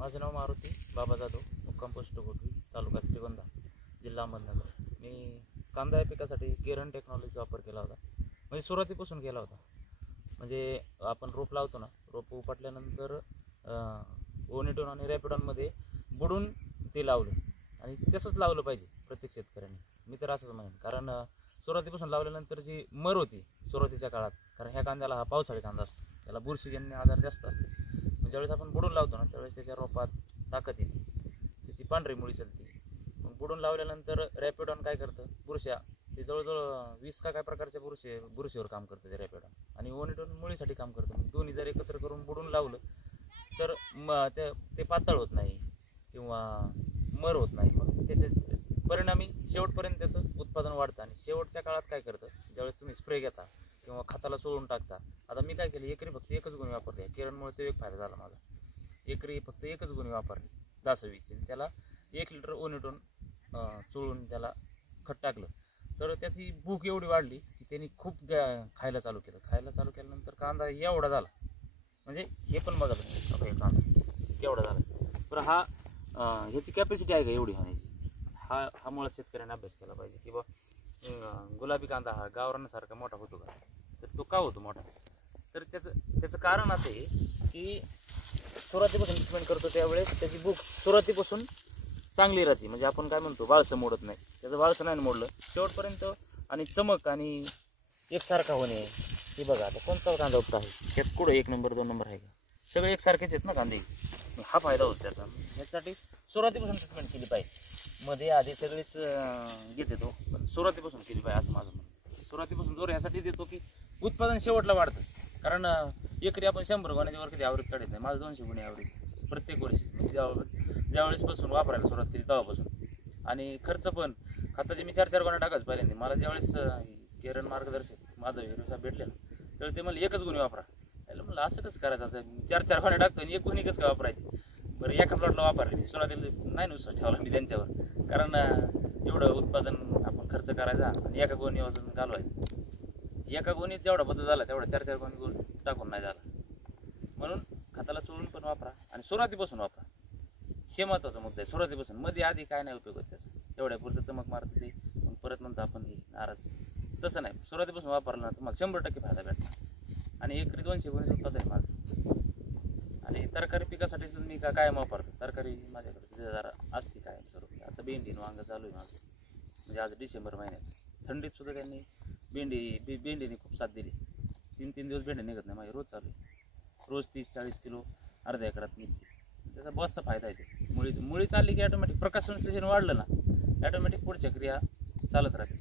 माझं नाव मारुती बाबा जाधव, मुक्काम पोस्ट गोठवी, तालुका श्रीगोंदा, जिल्हा अहमदनगर. मी कांदा या पिकासाठी केरन टेक्नॉलॉजीचा वापर केला होता. म्हणजे सुरुवातीपासून केला होता. म्हणजे आपण रोप लावतो ना, रोप उपटल्यानंतर ओनिटोन आणि रॅपिडॉनमध्ये बुडून ते लावलं आणि तसंच लावलं पाहिजे प्रत्येक शेतकऱ्यांनी. मी तर असंच म्हणेन, कारण सुरुवातीपासून लावल्यानंतर जी मर होती सुरुवातीच्या काळात, कारण ह्या कांद्याला हा पावसाळी कांदा असतो, त्याला बुरशीजन्य आजार जास्त असते. ज्यावेळेस आपण बुडून लावतो ना, त्यावेळेस त्याच्या रोपात ताकद येते, त्याची पांढरी मुळी चलते. मग बुडून लावल्यानंतर रॅपिडॉन काय करतं, बुरश्या ते जवळजवळ 20 काय प्रकारच्या बुरशीवर काम करतं ते रॅपिडॉन, आणि ओनिटोन मुळीसाठी काम करतं. मग दोन्ही जर एकत्र करून बुडून लावलं तर ते पातळ होत नाही किंवा मर होत नाही. मग त्याचे परिणामी शेवटपर्यंत त्याचं उत्पादन वाढतं. आणि शेवटच्या काळात काय करतं, ज्यावेळेस तुम्ही स्प्रे घेता किंवा खताला सोडून टाकता. आता मी काय केलं, एकरी फक्त एकच गुणी वापरली. केरनमुळे तो एक फायदा झाला माझा. एकरी फक्त एकच गुणी वापरली 10-20, त्याला 1 लिटर ओनिटोन चोळून त्याला खत टाकलं. तर त्याची भूक एवढी वाढली की त्यांनी खूप खायला चालू केल्यानंतर कांदा एवढा झाला. म्हणजे हे पण बघा तुम्ही, कांदा केवढा झाला. बरं, हा ह्याची कॅपॅसिटी आहे का एवढी होण्याची? हा मुळात शेतकऱ्यांनी अभ्यास केला पाहिजे की बा गुलाबी कांदा हा गावरानासारखा मोठा होतो का? तर तो का होतो मोठा? तर त्याचं कारण असं आहे की सुरुवातीपासून ट्रीटमेंट करतो त्यावेळेस त्याची भूक सुरुवातीपासून चांगली राहते. म्हणजे आपण काय म्हणतो, वाळसं मोडत नाही. त्याचं वाळसं नाही मोडलं शेवटपर्यंत. आणि चमक आणि एकसारखा होणे, हे बघा आता कोणता कांदा उपटा आहे त्यात कुठं 1 नंबर 2 नंबर आहे का? सगळे एकसारखेच आहेत ना कांदे. हा फायदा होतो त्याचा. ह्यासाठी सुरुवातीपासून ट्रीटमेंट केली पाहिजे. मध्ये आधी सगळेच घेत येतो, पण सुरुवातीपासून केली पाहिजे असं माझं म्हणणं. सुरुवातीपासून जोर ह्यासाठी देतो की उत्पादन शेवटला वाढतं. कारण एकरी आपण 100 गुण्याच्या वर कधी ॲव्हरेज काढत नाही. माझं 200 गुणे ॲव्हरेज प्रत्येक वर्षी, ज्यावेळेसपासून वापरायला सुरुवात केली तेव्हापासून. आणि खर्च पण खताचे मी 4-4 गुण्या टाकायचं पहिल्यांदा. मला ज्यावेळेस केरन मार्गदर्शक माधव हिरोसाहेब भेटले ना, त्यावेळेस ते मला एकच गुणी वापरा. त्याला म्हणलं असं कसं करायचं, आता 4-4 गुण्या टाकतो आणि 1 गुणी कसं काय वापरायची? बरं, एका प्लॉटला वापरले मी. सुरुवातीला नाही नुसतं ठेवला मी त्यांच्यावर, कारण एवढं उत्पादन आपण खर्च करायचा आणि एका गोणी वाजून घालवायचं. एका गोणीत जेवढा बदल झाला तेवढा 4-4 गोणी टाकून नाही झाला. म्हणून खताला चोळून पण वापरा आणि सुरुवातीपासून वापरा. हे महत्त्वाचा मुद्दा आहे. सुरुवातीपासून. मध्ये आधी काय नाही उपयोग होत त्याचा. एवढ्या पुरतं चमक मारतं ते, मग परत म्हणतो आपण हे नाराज. तसं नाही, सुरुवातीपासून वापरलं ना तुम्हाला 100% फायदा भेटणार. आणि एकरी 200 गुणी उत्पादन आहे माझं. आणि तरकारी पिकासाठी सुद्धा मी कायम वापरतो. तरकारी माझ्याकडे जरा असते कायम स्वरूपी. आता भेंडी वांग चालू आहे माझं. म्हणजे आज डिसेंबर महिन्यात थंडीत सुद्धा त्यांनी भेंडीने खूप साथ दिली. 3-3 दिवस भेंडी निघत नाही माझी. रोज चालू आहे. रोज 30-40 किलो अर्ध्या एकरात निघते. त्याचा बसचा फायदा आहे. ते मुळी चालली की ॲटोमॅटिक प्रकाश संश्लेषण वाढलं ना, ॲटोमॅटिक पुढच्या क्रिया चालत राहते.